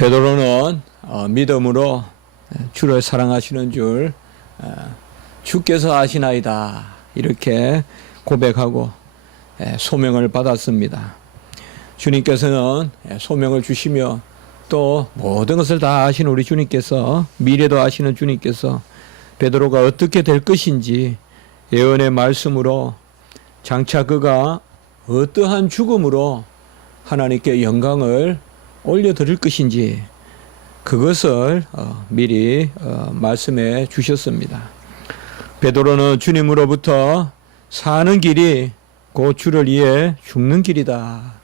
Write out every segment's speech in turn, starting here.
베드로는 믿음으로 주를 사랑하시는 줄 주께서 아시나이다 이렇게 고백하고 소명을 받았습니다. 주님께서는 소명을 주시며 또 모든 것을 다 아시는 우리 주님께서, 미래도 아시는 주님께서 베드로가 어떻게 될 것인지 예언의 말씀으로 장차 그가 어떠한 죽음으로 하나님께 영광을 올려드릴 것인지 그것을 미리 말씀해 주셨습니다. 베드로는 주님으로부터 사는 길이 곧 주를 위해 죽는 길이다,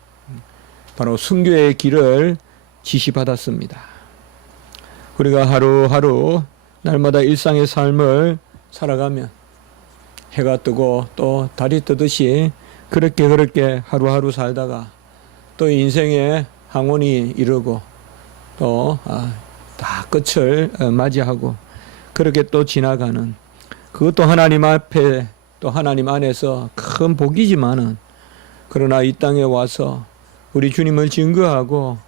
바로 순교의 길을 지시받았습니다. 우리가 하루하루 날마다 일상의 삶을 살아가면 해가 뜨고 또 달이 뜨듯이 그렇게 하루하루 살다가 또 인생의 항원이 이르고 또 다 끝을 맞이하고 그렇게 또 지나가는, 그것도 하나님 앞에 또 하나님 안에서 큰 복이지만은, 그러나 이 땅에 와서 우리 주님을 증거하고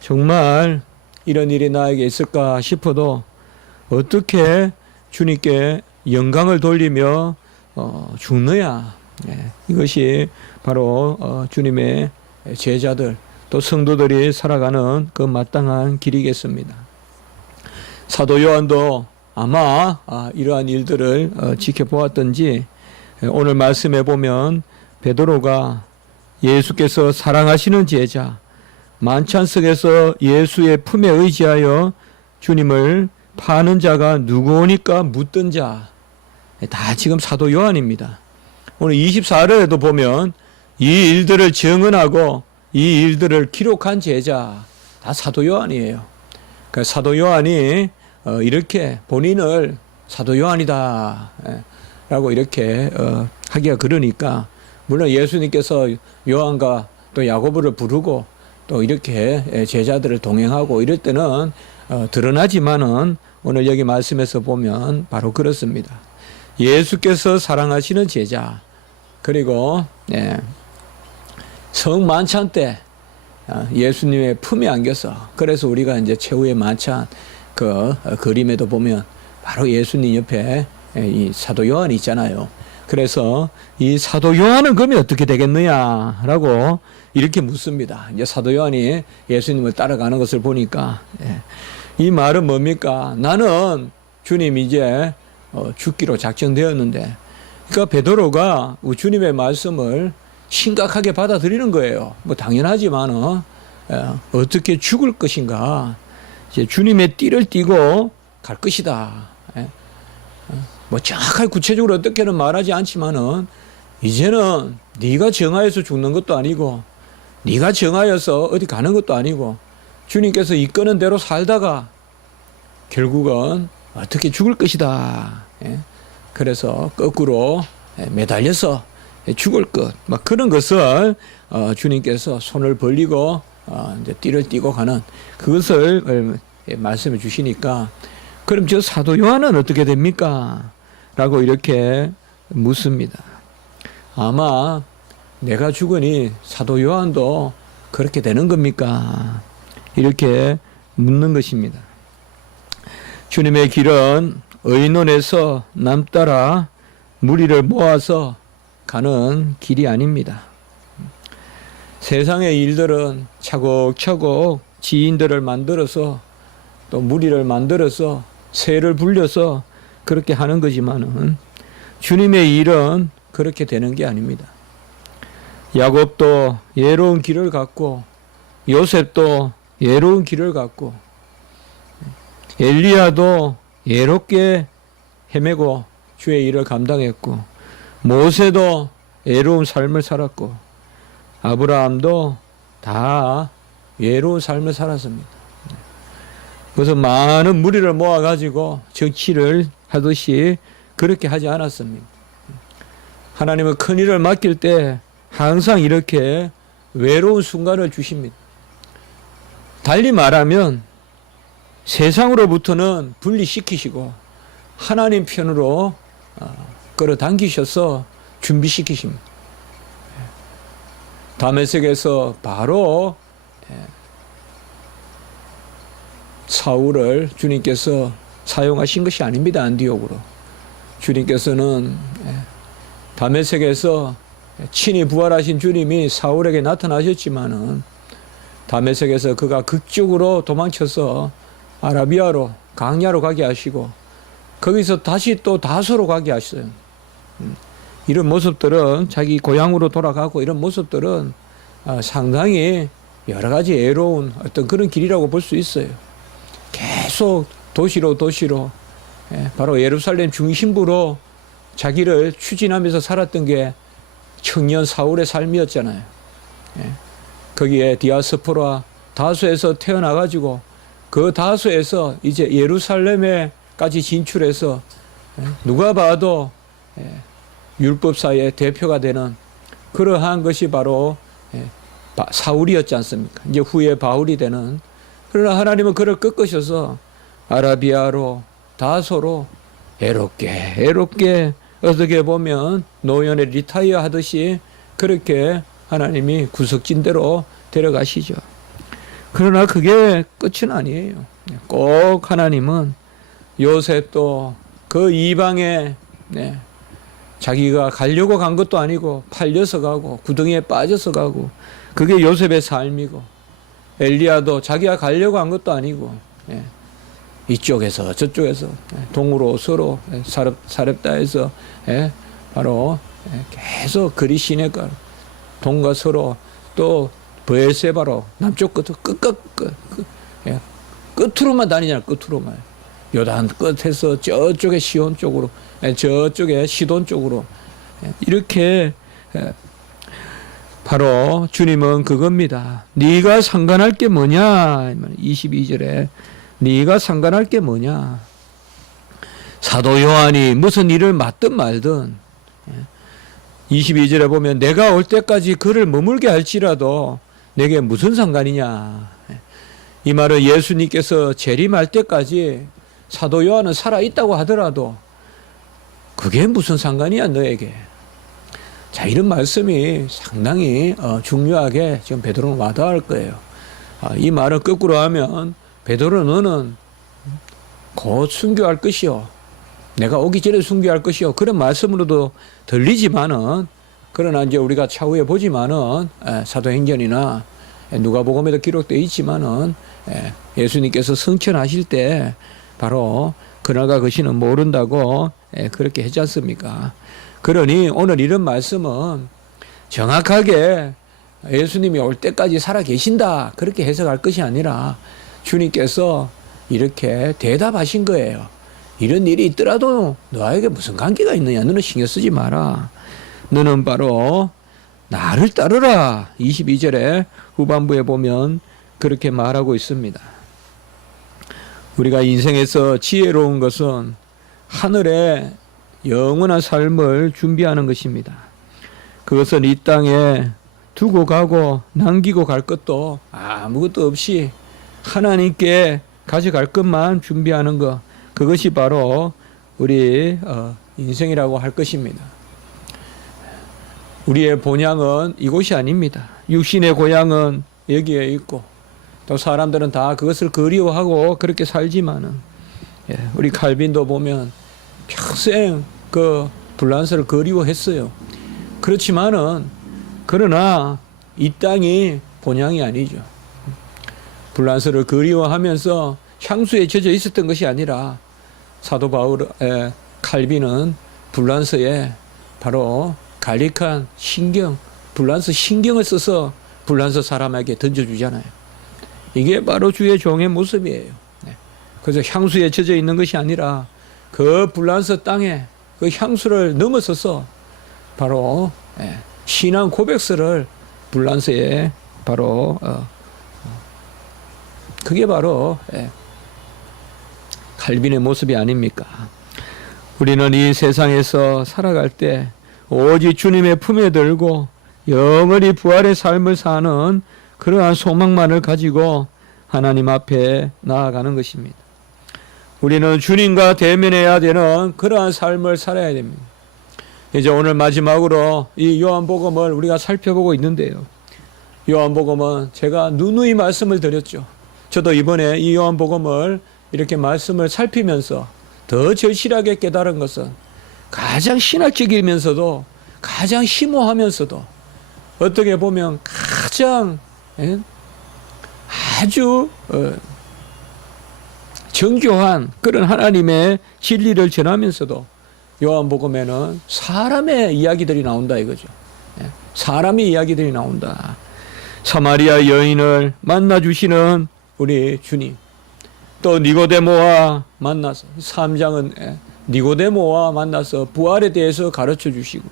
정말 이런 일이 나에게 있을까 싶어도 어떻게 주님께 영광을 돌리며 죽느냐, 이것이 바로 주님의 제자들 또 성도들이 살아가는 그 마땅한 길이겠습니다. 사도 요한도 아마 이러한 일들을 지켜보았던지 오늘 말씀해 보면 베드로가 예수께서 사랑하시는 제자, 만찬 속에서 예수의 품에 의지하여 주님을 파는 자가 누구오니까 묻던 자, 다 지금 사도 요한입니다. 오늘 24절에도 보면 이 일들을 증언하고 이 일들을 기록한 제자 다 사도 요한이에요. 그러니까 사도 요한이 이렇게 본인을 사도 요한이다 라고 이렇게 하기가 그러니까, 물론 예수님께서 요한과 또 야고보를 부르고 또 이렇게 제자들을 동행하고 이럴 때는 드러나지만은 오늘 여기 말씀에서 보면 바로 그렇습니다. 예수께서 사랑하시는 제자, 그리고 성만찬 때 예수님의 품에 안겨서, 그래서 우리가 이제 최후의 만찬 그 그림에도 보면 바로 예수님 옆에 이 사도 요한이 있잖아요. 그래서 이 사도 요한은 그러면 어떻게 되겠느냐라고 이렇게 묻습니다. 이제 사도 요한이 예수님을 따라가는 것을 보니까 이 말은 뭡니까? 나는 주님 이제 죽기로 작정되었는데, 그러니까 베드로가 주님의 말씀을 심각하게 받아들이는 거예요. 뭐 당연하지만 어떻게 죽을 것인가, 이제 주님의 띠를 띠고 갈 것이다. 뭐 정확하게 구체적으로 어떻게는 말하지 않지만은 이제는 네가 정하여서 죽는 것도 아니고 네가 정하여서 어디 가는 것도 아니고 주님께서 이끄는 대로 살다가 결국은 어떻게 죽을 것이다. 그래서 거꾸로 매달려서 죽을 것, 막 그런 것을 주님께서 손을 벌리고 이제 띠를 띠고 가는 그것을 말씀해 주시니까, 그럼 저 사도 요한은 어떻게 됩니까? 라고 이렇게 묻습니다. 아마 내가 죽으니 사도 요한도 그렇게 되는 겁니까? 이렇게 묻는 것입니다. 주님의 길은 의논해서 남 따라 무리를 모아서 가는 길이 아닙니다. 세상의 일들은 차곡차곡 지인들을 만들어서 또 무리를 만들어서 세를 불려서 그렇게 하는 거지만은 주님의 일은 그렇게 되는 게 아닙니다. 야곱도 예로운 길을 갔고 요셉도 예로운 길을 갔고 엘리야도 예롭게 헤매고 주의 일을 감당했고 모세도 예로운 삶을 살았고 아브라함도 다 예로운 삶을 살았습니다. 그래서 많은 무리를 모아가지고 정치를 하듯이 그렇게 하지 않았습니다. 하나님은 큰 일을 맡길 때 항상 이렇게 외로운 순간을 주십니다. 달리 말하면 세상으로부터는 분리시키시고 하나님 편으로 끌어당기셔서 준비시키십니다. 다메섹에서 바로 사울을 주님께서 사용하신 것이 아닙니다. 안디옥으로. 주님께서는 다메섹에서 친히 부활하신 주님이 사울에게 나타나셨지만은 다메섹에서 그가 극적으로 도망쳐서 아라비아로 강야로 가게 하시고 거기서 다시 또 다소로 가게 하셨어요. 이런 모습들은 자기 고향으로 돌아가고 이런 모습들은 상당히 여러 가지 애로운 어떤 그런 길이라고 볼 수 있어요. 계속 도시로 바로 예루살렘 중심부로 자기를 추진하면서 살았던 게 청년 사울의 삶이었잖아요. 거기에 디아스포라 다소에서 태어나가지고 그 다소에서 이제 예루살렘에까지 진출해서 누가 봐도 율법사의 대표가 되는 그러한 것이 바로 사울이었지 않습니까? 이제 후에 바울이 되는. 그러나 하나님은 그를 꺾으셔서 아라비아로 다소로 애롭게 어떻게 보면 노년에 리타이어 하듯이 그렇게 하나님이 구석진대로 데려가시죠. 그러나 그게 끝은 아니에요. 꼭 하나님은 요셉도 그 이방에 자기가 가려고 간 것도 아니고 팔려서 가고 구덩이에 빠져서 가고 그게 요셉의 삶이고 엘리야도 자기가 가려고 한 것도 아니고 이쪽에서 저쪽에서 동으로 서로 사렙다에서 바로 계속 그리 시내가 동과 서로 또 브엘세바로 남쪽 끝으로만 다니잖아. 끝으로만. 요단 끝에서 저쪽에 시온 쪽으로 저쪽에 시돈 쪽으로 이렇게 바로 주님은 그겁니다. 네가 상관할 게 뭐냐. 22절에 네가 상관할 게 뭐냐. 사도 요한이 무슨 일을 맡든 말든 22절에 보면 내가 올 때까지 그를 머물게 할지라도 내게 무슨 상관이냐. 이 말은 예수님께서 재림할 때까지 사도 요한은 살아있다고 하더라도 그게 무슨 상관이야 너에게. 자, 이런 말씀이 상당히 중요하게 지금 베드로는 와닿을 거예요. 이 말을 거꾸로 하면 베드로 너는 곧 순교할 것이요. 내가 오기 전에 순교할 것이요. 그런 말씀으로도 들리지만은 그러나 이제 우리가 차후에 보지만은 사도행전이나 누가복음에도 기록되어 있지만은 예수님께서 승천하실 때 바로 그날과 그 시는 모른다고 그렇게 했지 않습니까? 그러니 오늘 이런 말씀은 정확하게 예수님이 올 때까지 살아 계신다 그렇게 해석할 것이 아니라 주님께서 이렇게 대답하신 거예요. 이런 일이 있더라도 너에게 무슨 관계가 있느냐. 너는 신경 쓰지 마라. 너는 바로 나를 따르라. 22절에 후반부에 보면 그렇게 말하고 있습니다. 우리가 인생에서 지혜로운 것은 하늘에 영원한 삶을 준비하는 것입니다. 그것은 이 땅에 두고 가고 남기고 갈 것도 아무것도 없이 하나님께 가져갈 것만 준비하는 것, 그것이 바로 우리 인생이라고 할 것입니다. 우리의 본향은 이곳이 아닙니다. 육신의 고향은 여기에 있고 또 사람들은 다 그것을 그리워하고 그렇게 살지만은 우리 칼빈도 보면 평생 그 불란서를 그리워했어요. 그렇지만은 그러나 이 땅이 본향이 아니죠. 불란서를 그리워하면서 향수에 젖어 있었던 것이 아니라 사도 칼빈은 불란서에 바로 갈릭한 신경, 불란서 신경을 써서 불란서 사람에게 던져주잖아요. 이게 바로 주의 종의 모습이에요. 그래서 향수에 젖어 있는 것이 아니라 그 불란서 땅에 그 향수를 넘어서서 바로 신앙 고백서를 불란서에 바로 그게 바로 칼빈의 모습이 아닙니까? 우리는 이 세상에서 살아갈 때 오직 주님의 품에 들고 영원히 부활의 삶을 사는 그러한 소망만을 가지고 하나님 앞에 나아가는 것입니다. 우리는 주님과 대면해야 되는 그러한 삶을 살아야 됩니다. 이제 오늘 마지막으로 이 요한복음을 우리가 살펴보고 있는데요. 요한복음은 제가 누누이 말씀을 드렸죠. 저도 이번에 이 요한복음을 이렇게 말씀을 살피면서 더 절실하게 깨달은 것은 가장 신학적이면서도 가장 심오하면서도 어떻게 보면 가장 아주 정교한 그런 하나님의 진리를 전하면서도 요한복음에는 사람의 이야기들이 나온다 이거죠. 사람의 이야기들이 나온다. 사마리아 여인을 만나주시는 우리 주님, 또 니고데모와 만나서 3장은 니고데모와 만나서 부활에 대해서 가르쳐 주시고,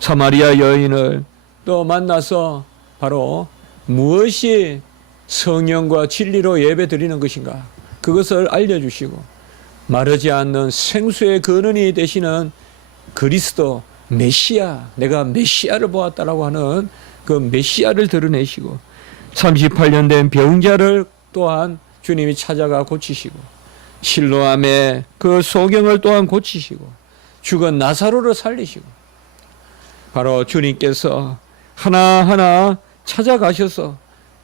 사마리아 여인을 또 만나서 바로 무엇이 성령과 진리로 예배 드리는 것인가 그것을 알려주시고, 마르지 않는 생수의 근원이 되시는 그리스도 메시아, 내가 메시아를 보았다라고 하는 그 메시아를 드러내시고, 38년 된 병자를 또한 주님이 찾아가 고치시고, 실로암의 그 소경을 또한 고치시고, 죽은 나사로를 살리시고, 바로 주님께서 하나하나 찾아가셔서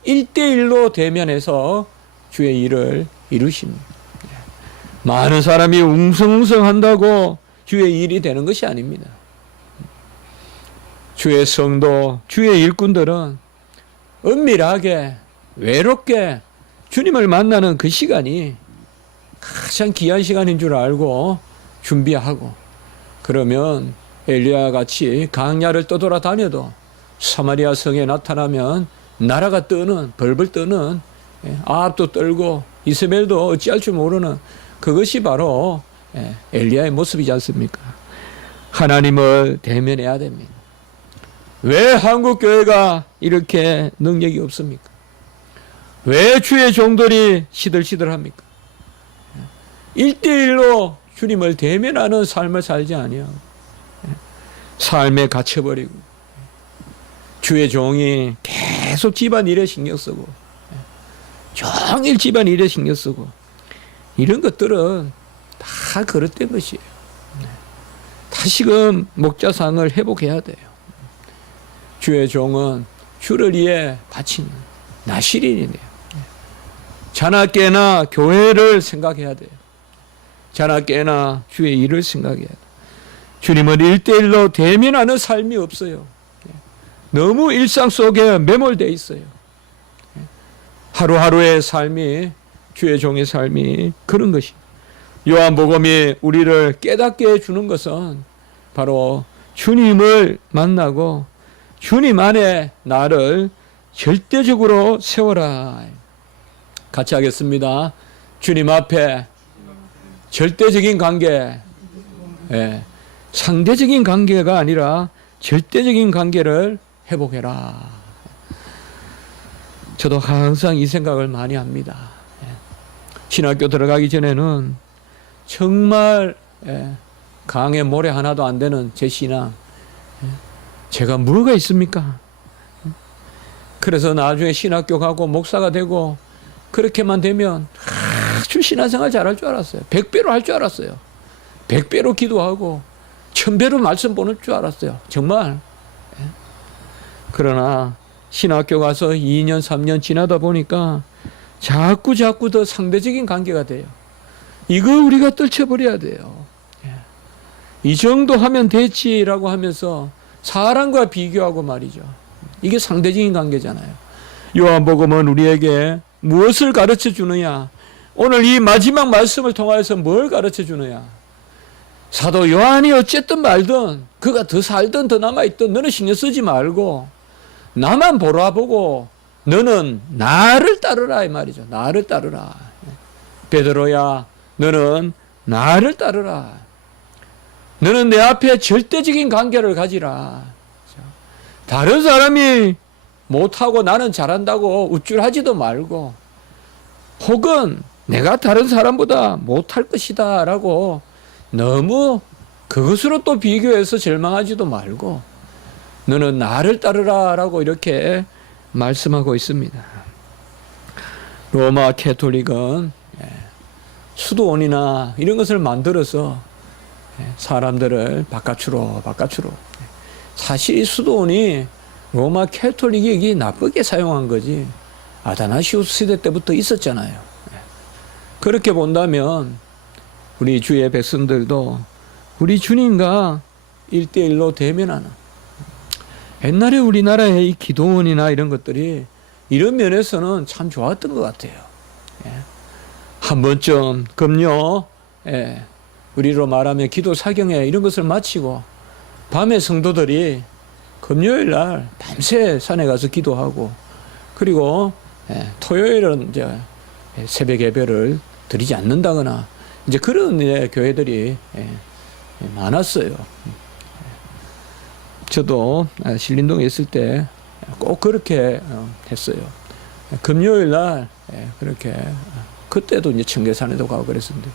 1대1로 대면해서 주의 일을 이루십니다. 많은 사람이 웅성웅성한다고 주의 일이 되는 것이 아닙니다. 주의 성도, 주의 일꾼들은 은밀하게 외롭게 주님을 만나는 그 시간이 가장 귀한 시간인 줄 알고 준비하고, 그러면 엘리야 같이 강야를 떠돌아 다녀도 사마리아 성에 나타나면 나라가 떠는, 벌벌 떠는, 아합도 떨고 이스마엘도 어찌할 줄 모르는 그것이 바로 엘리야의 모습이지 않습니까? 하나님을 대면해야 됩니다. 왜 한국 교회가 이렇게 능력이 없습니까? 왜 주의 종들이 시들시들합니까? 1대1로 주님을 대면하는 삶을 살지 아니하고 삶에 갇혀버리고, 주의 종이 계속 집안 일에 신경 쓰고 종일 집안 일에 신경 쓰고, 이런 것들은 다 그릇된 것이에요. 다시금 목자상을 회복해야 돼요. 주의 종은 주를 위해 바친 나실인이네요. 자나깨나 교회를 생각해야 돼요. 자나깨나 주의 일을 생각해야 돼요. 주님은 1대1로 대면하는 삶이 없어요. 너무 일상 속에 매몰되어 있어요. 하루하루의 삶이, 주의 종의 삶이 그런 것입니다. 요한복음이 우리를 깨닫게 해주는 것은 바로 주님을 만나고 주님 안에 나를 절대적으로 세워라. 같이 하겠습니다. 주님 앞에 절대적인 관계, 상대적인 관계가 아니라 절대적인 관계를 회복해라. 저도 항상 이 생각을 많이 합니다. 신학교 들어가기 전에는 정말 강에 모래 하나도 안 되는 제 신앙, 제가 뭐가 있습니까? 그래서 나중에 신학교 가고 목사가 되고 그렇게만 되면 아주 신앙생활 잘할 줄 알았어요. 100배로 할 줄 알았어요. 100배로 기도하고 1000배로 말씀 보낼 줄 알았어요. 정말. 그러나 신학교 가서 2년 3년 지나다 보니까 자꾸 더 상대적인 관계가 돼요. 이거 우리가 떨쳐버려야 돼요. 이 정도 하면 됐지라고 하면서 사람과 비교하고 말이죠. 이게 상대적인 관계잖아요. 요한복음은 우리에게 무엇을 가르쳐 주느냐? 오늘 이 마지막 말씀을 통하여서 뭘 가르쳐 주느냐? 사도 요한이 어쨌든 말든 그가 더 살든 더 남아있든 너는 신경 쓰지 말고 나만 보라보고 너는 나를 따르라 이 말이죠. 나를 따르라. 베드로야, 너는 나를 따르라. 너는 내 앞에 절대적인 관계를 가지라. 다른 사람이 못하고 나는 잘한다고 우쭐하지도 말고, 혹은 내가 다른 사람보다 못할 것이다 라고 너무 그것으로 또 비교해서 절망하지도 말고 너는 나를 따르라 라고 이렇게 말씀하고 있습니다. 로마 캐톨릭은 수도원이나 이런 것을 만들어서 사람들을 바깥으로 사실 이 수도원이 로마 캐톨릭이 나쁘게 사용한 거지 아다나시우스 시대 때부터 있었잖아요. 그렇게 본다면 우리 주의 백성들도 우리 주님과 1대1로 대면하는, 옛날에 우리나라의 이 기도원이나 이런 것들이 이런 면에서는 참 좋았던 것 같아요. 한 번쯤 금요, 우리로 말하면 기도 사경회 이런 것을 마치고 밤에 성도들이 금요일 날 밤새 산에 가서 기도하고, 그리고 토요일은 이제 새벽 예배를 드리지 않는다거나 이제 그런 교회들이 많았어요. 저도 신림동에 있을 때 꼭 그렇게 했어요. 금요일 날 그렇게, 그때도 이제 청계산에도 가고 그랬었는데,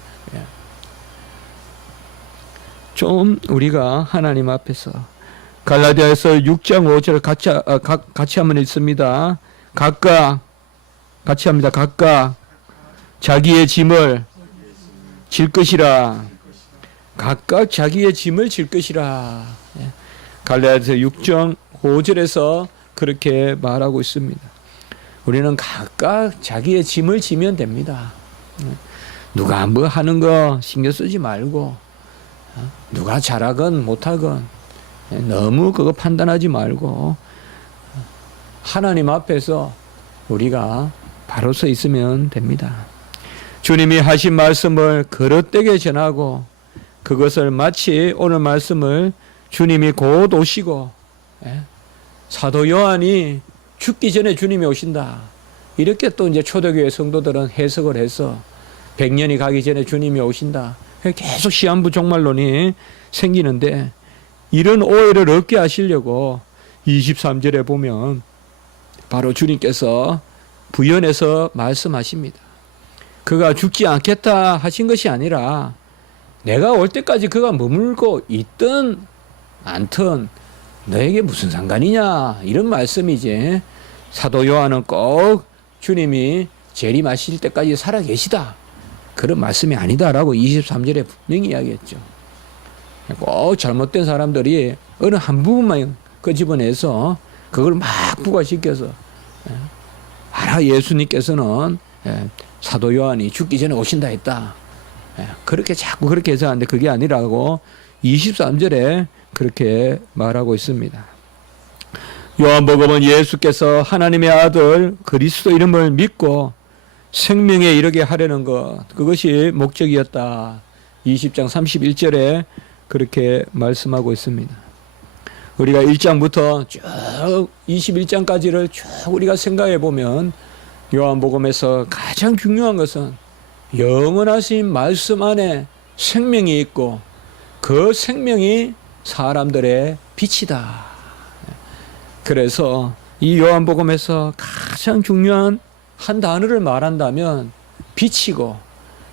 좀 우리가 하나님 앞에서 갈라디아에서 6장 5절을 같이 한번 읽습니다. 각각 같이 합니다. 각각 자기의 짐을 질 것이라. 각각 자기의 짐을 질 것이라. 갈라디아서 6장 5절에서 그렇게 말하고 있습니다. 우리는 각각 자기의 짐을 지면 됩니다. 누가 뭐 하는 거 신경 쓰지 말고, 누가 잘하건 못하건 너무 그거 판단하지 말고 하나님 앞에서 우리가 바로 서 있으면 됩니다. 주님이 하신 말씀을 그릇되게 전하고, 그것을 마치 오늘 말씀을 주님이 곧 오시고, 사도 요한이 죽기 전에 주님이 오신다, 이렇게 또 이제 초대교회 성도들은 해석을 해서 100년이 가기 전에 주님이 오신다, 계속 시한부 종말론이 생기는데, 이런 오해를 없게 하시려고 23절에 보면 바로 주님께서 부연해서 말씀하십니다. 그가 죽지 않겠다 하신 것이 아니라 내가 올 때까지 그가 머물고 있든 않든 너에게 무슨 상관이냐, 이런 말씀이지, 사도 요한은 꼭 주님이 재림하실 때까지 살아계시다, 그런 말씀이 아니다라고 23절에 분명히 이야기했죠. 꼭 잘못된 사람들이 어느 한 부분만 끄집어내서 그걸 막 부과시켜서, 알아, 예수님께서는 사도 요한이 죽기 전에 오신다 했다, 그렇게 자꾸 그렇게 해석하는데 그게 아니라고 23절에 그렇게 말하고 있습니다. 요한복음은 예수께서 하나님의 아들 그리스도 이름을 믿고 생명에 이르게 하려는 것, 그것이 목적이었다, 20장 31절에 그렇게 말씀하고 있습니다. 우리가 1장부터 쭉 21장까지를 쭉 우리가 생각해 보면 요한복음에서 가장 중요한 것은 영원하신 말씀 안에 생명이 있고, 그 생명이 사람들의 빛이다. 그래서 이 요한복음에서 가장 중요한 한 단어를 말한다면 빛이고,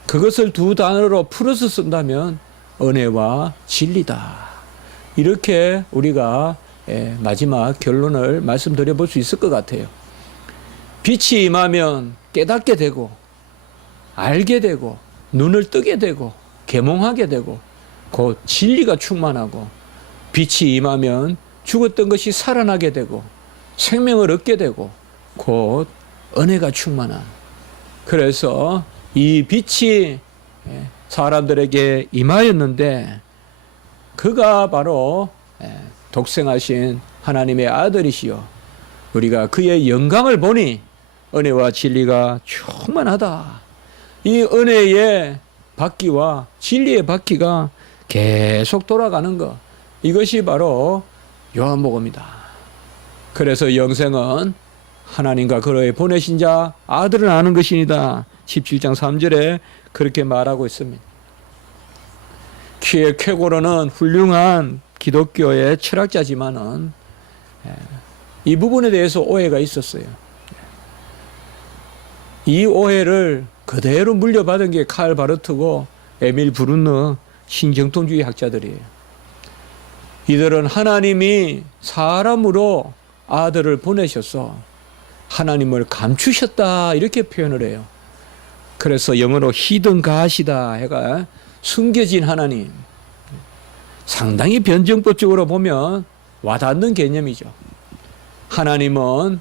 그것을 두 단어로 풀어서 쓴다면 은혜와 진리다. 이렇게 우리가 마지막 결론을 말씀드려 볼 수 있을 것 같아요. 빛이 임하면 깨닫게 되고, 알게 되고, 눈을 뜨게 되고, 계몽하게 되고, 곧 진리가 충만하고, 빛이 임하면 죽었던 것이 살아나게 되고, 생명을 얻게 되고, 곧 은혜가 충만한. 그래서 이 빛이 사람들에게 임하였는데, 그가 바로 독생하신 하나님의 아들이시요, 우리가 그의 영광을 보니 은혜와 진리가 충만하다. 이 은혜의 바퀴와 진리의 바퀴가 계속 돌아가는 것, 이것이 바로 요한복음이다. 그래서 영생은 하나님과 그의 보내신 자 아들을 아는 것이니다, 17장 3절에 그렇게 말하고 있습니다. 키의 쾌고로는 훌륭한 기독교의 철학자지만은 이 부분에 대해서 오해가 있었어요. 이 오해를 그대로 물려받은 게 칼 바르트고 에밀 브룬너 신정통주의 학자들이에요. 이들은 하나님이 사람으로 아들을 보내셔서 하나님을 감추셨다, 이렇게 표현을 해요. 그래서 영어로 히든 갓이다 해가 숨겨진 하나님, 상당히 변증법적으로 보면 와닿는 개념이죠. 하나님은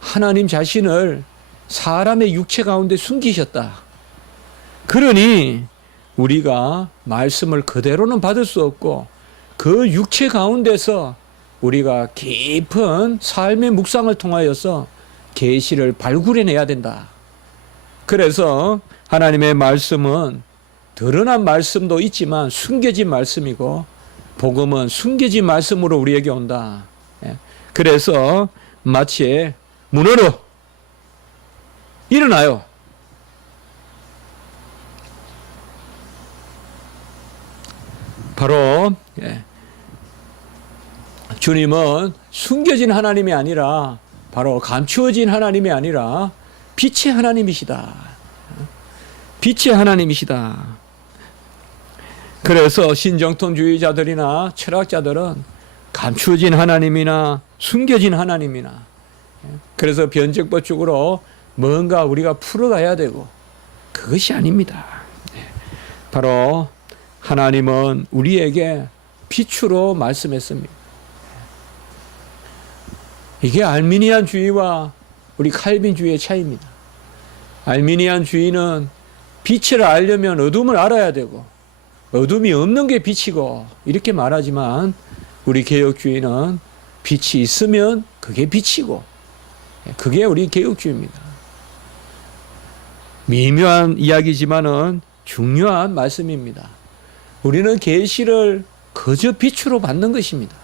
하나님 자신을 사람의 육체 가운데 숨기셨다. 그러니 우리가 말씀을 그대로는 받을 수 없고 그 육체 가운데서 우리가 깊은 삶의 묵상을 통하여서 계시를 발굴해내야 된다. 그래서 하나님의 말씀은 드러난 말씀도 있지만 숨겨진 말씀이고 복음은 숨겨진 말씀으로 우리에게 온다. 그래서 마치 문어로 일어나요. 바로 주님은 숨겨진 하나님이 아니라 바로 감추어진 하나님이 아니라 빛의 하나님이시다. 빛의 하나님이시다. 그래서 신정통주의자들이나 철학자들은 감추어진 하나님이나 숨겨진 하나님이나 그래서 변증법 쪽으로 뭔가 우리가 풀어가야 되고 그것이 아닙니다. 바로 하나님은 우리에게 빛으로 말씀했습니다. 이게 알미니안주의와 우리 칼빈주의의 차이입니다. 알미니안주의는 빛을 알려면 어둠을 알아야 되고 어둠이 없는 게 빛이고 이렇게 말하지만 우리 개혁주의는 빛이 있으면 그게 빛이고 그게 우리 개혁주의입니다. 미묘한 이야기지만은 중요한 말씀입니다. 우리는 계시를 그저 빛으로 받는 것입니다.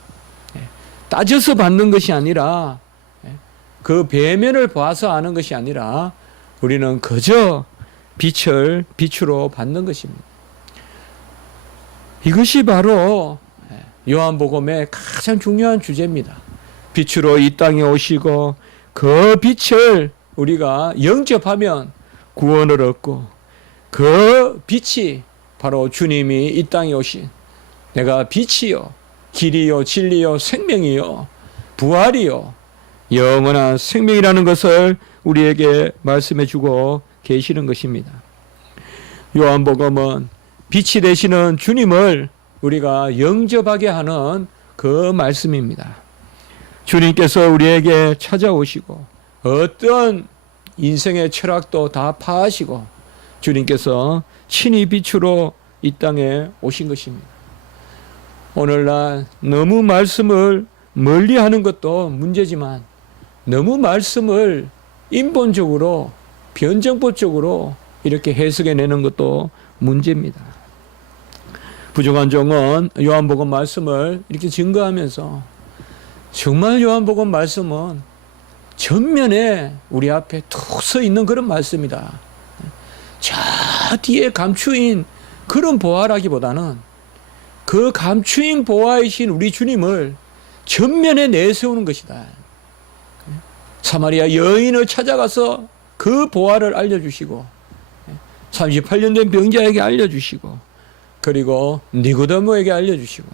따져서 받는 것이 아니라 그 배면을 봐서 아는 것이 아니라 우리는 그저 빛을 빛으로 받는 것입니다. 이것이 바로 요한복음의 가장 중요한 주제입니다. 빛으로 이 땅에 오시고 그 빛을 우리가 영접하면 구원을 얻고 그 빛이 바로 주님이 이 땅에 오신 내가 빛이요 길이요 진리요 생명이요 부활이요 영원한 생명이라는 것을 우리에게 말씀해 주고 계시는 것입니다. 요한복음은 빛이 되시는 주님을 우리가 영접하게 하는 그 말씀입니다. 주님께서 우리에게 찾아오시고 어떤 인생의 철학도 다 파하시고 주님께서 친히 빛으로 이 땅에 오신 것입니다. 오늘날 너무 말씀을 멀리하는 것도 문제지만 너무 말씀을 인본적으로 변정법적으로 이렇게 해석해내는 것도 문제입니다. 부족한 종은 요한복음 말씀을 이렇게 증거하면서 정말 요한복음 말씀은 전면에 우리 앞에 툭 서 있는 그런 말씀이다. 저 뒤에 감추인 그런 보화라기보다는 그 감추인 보화이신 우리 주님을 전면에 내세우는 것이다. 사마리아 여인을 찾아가서 그 보화를 알려주시고 38년 된 병자에게 알려주시고 그리고 니고데모에게 알려주시고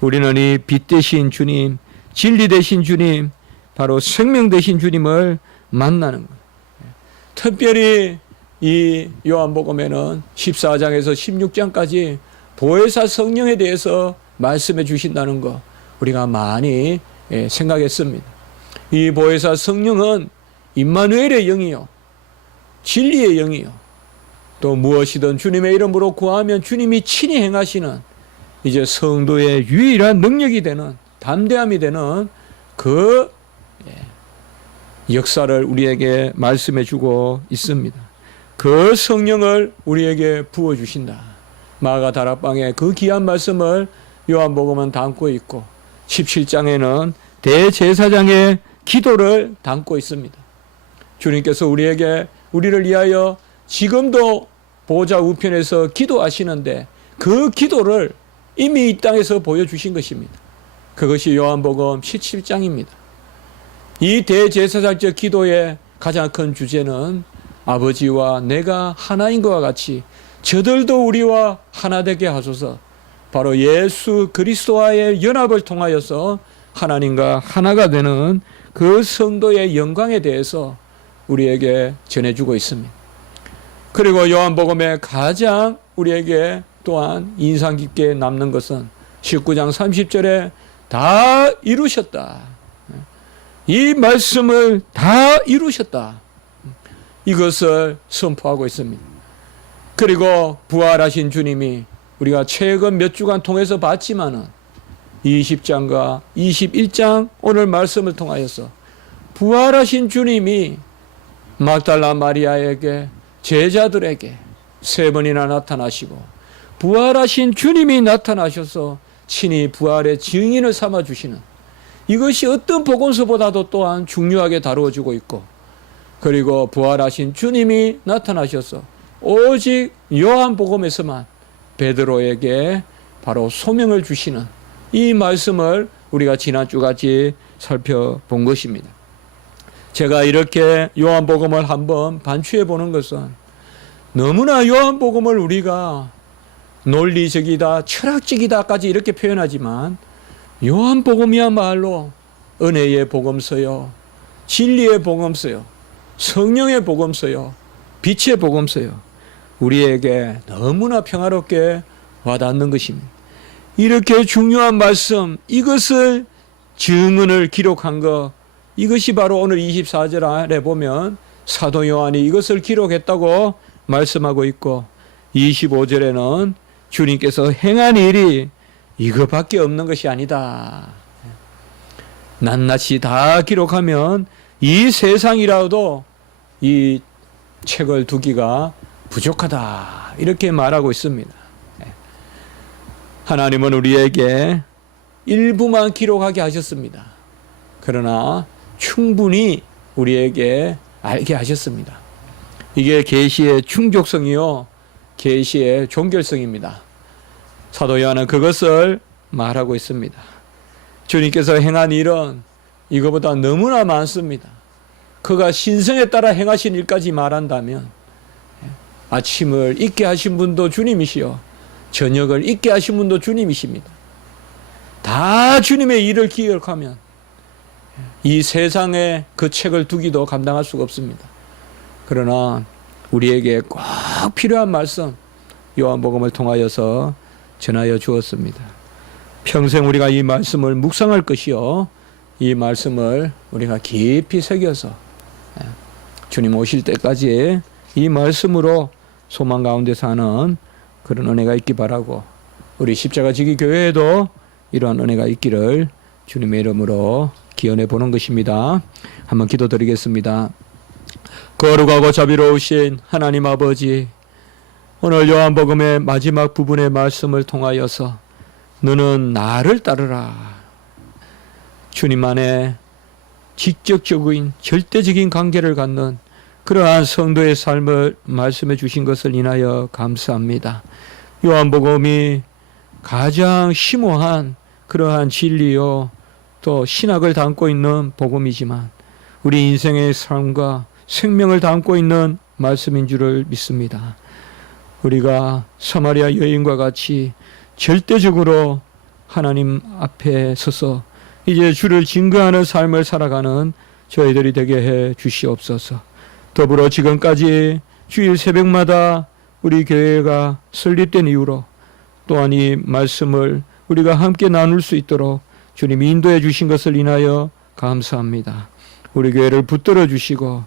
우리는 이 빛 되신 주님, 진리 되신 주님, 바로 생명 되신 주님을 만나는 것. 특별히 이 요한복음에는 14장에서 16장까지 보혜사 성령에 대해서 말씀해 주신다는 것 우리가 많이 생각했습니다. 이 보혜사 성령은 임마누엘의 영이요 진리의 영이요 또 무엇이든 주님의 이름으로 구하면 주님이 친히 행하시는 이제 성도의 유일한 능력이 되는 담대함이 되는 그 역사를 우리에게 말씀해 주고 있습니다. 그 성령을 우리에게 부어주신다. 마가 다락방에 그 귀한 말씀을 요한복음은 담고 있고 17장에는 대제사장의 기도를 담고 있습니다. 주님께서 우리를 위하여 지금도 보좌 우편에서 기도하시는데 그 기도를 이미 이 땅에서 보여주신 것입니다. 그것이 요한복음 17장입니다. 이 대제사장적 기도의 가장 큰 주제는 아버지와 내가 하나인 것과 같이 저들도 우리와 하나 되게 하소서. 바로 예수 그리스도와의 연합을 통하여서 하나님과 하나가 되는 그 성도의 영광에 대해서 우리에게 전해주고 있습니다. 그리고 요한복음의 가장 우리에게 또한 인상 깊게 남는 것은 19장 30절에 다 이루셨다. 이 말씀을 다 이루셨다. 이것을 선포하고 있습니다. 그리고 부활하신 주님이 우리가 최근 몇 주간 통해서 봤지만은 20장과 21장 오늘 말씀을 통하여서 부활하신 주님이 막달라 마리아에게 제자들에게 3번이나 나타나시고 부활하신 주님이 나타나셔서 친히 부활의 증인을 삼아 주시는 이것이 어떤 복음서보다도 또한 중요하게 다루어지고 있고 그리고 부활하신 주님이 나타나셔서 오직 요한복음에서만 베드로에게 바로 소명을 주시는 이 말씀을 우리가 지난주까지 살펴본 것입니다. 제가 이렇게 요한복음을 한번 반추해 보는 것은 너무나 요한복음을 우리가 논리적이다, 철학적이다까지 이렇게 표현하지만 요한복음이야말로 은혜의 복음서요, 진리의 복음서요, 성령의 복음서요, 빛의 복음서요. 우리에게 너무나 평화롭게 와닿는 것입니다. 이렇게 중요한 말씀, 이것을 증언을 기록한 것, 이것이 바로 오늘 24절 아래 보면 사도 요한이 이것을 기록했다고 말씀하고 있고 25절에는 주님께서 행한 일이 이거밖에 없는 것이 아니다. 낱낱이 다 기록하면 이 세상이라도 이 책을 두기가 부족하다. 이렇게 말하고 있습니다. 하나님은 우리에게 일부만 기록하게 하셨습니다. 그러나 충분히 우리에게 알게 하셨습니다. 이게 계시의 충족성이요, 계시의 종결성입니다. 사도 요한은 그것을 말하고 있습니다. 주님께서 행한 일은 이거보다 너무나 많습니다. 그가 신성에 따라 행하신 일까지 말한다면 아침을 잊게 하신 분도 주님이시요 저녁을 잊게 하신 분도 주님이십니다. 다 주님의 일을 기억하면 이 세상에 그 책을 두기도 감당할 수가 없습니다. 그러나 우리에게 꼭 필요한 말씀 요한복음을 통하여서 전하여 주었습니다. 평생 우리가 이 말씀을 묵상할 것이요, 이 말씀을 우리가 깊이 새겨서 주님 오실 때까지 이 말씀으로 소망 가운데 사는 그런 은혜가 있기 바라고, 우리 십자가 지기 교회에도 이러한 은혜가 있기를 주님의 이름으로 기원해 보는 것입니다. 한번 기도드리겠습니다. 거룩하고 자비로우신 하나님 아버지, 오늘 요한복음의 마지막 부분의 말씀을 통하여서 너는 나를 따르라, 주님 안에 직접적인 절대적인 관계를 갖는 그러한 성도의 삶을 말씀해 주신 것을 인하여 감사합니다. 요한복음이 가장 심오한 그러한 진리요 또 신학을 담고 있는 복음이지만 우리 인생의 삶과 생명을 담고 있는 말씀인 줄을 믿습니다. 우리가 사마리아 여인과 같이 절대적으로 하나님 앞에 서서 이제 주를 증거하는 삶을 살아가는 저희들이 되게 해 주시옵소서. 더불어 지금까지 주일 새벽마다 우리 교회가 설립된 이후로 또한 이 말씀을 우리가 함께 나눌 수 있도록 주님이 인도해 주신 것을 인하여 감사합니다. 우리 교회를 붙들어 주시고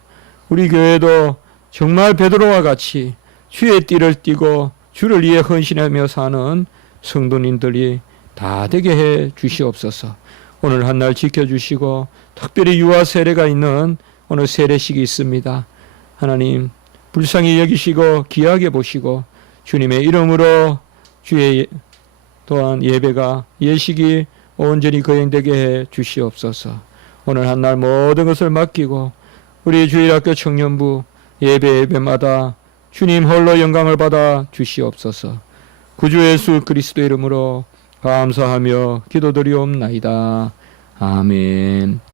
우리 교회도 정말 베드로와 같이 주의 띠를 띠고 주를 위해 헌신하며 사는 성도님들이 다 되게 해 주시옵소서. 오늘 한 날 지켜주시고 특별히 유아 세례가 있는 오늘 세례식이 있습니다. 하나님 불쌍히 여기시고 귀하게 보시고 주님의 이름으로 주의 또한 예배가 예식이 온전히 거행되게 해 주시옵소서. 오늘 한 날 모든 것을 맡기고 우리 주일학교 청년부 예배마다 주님 홀로 영광을 받아 주시옵소서. 구주 예수 그리스도 이름으로 감사하며 기도드리옵나이다. 아멘.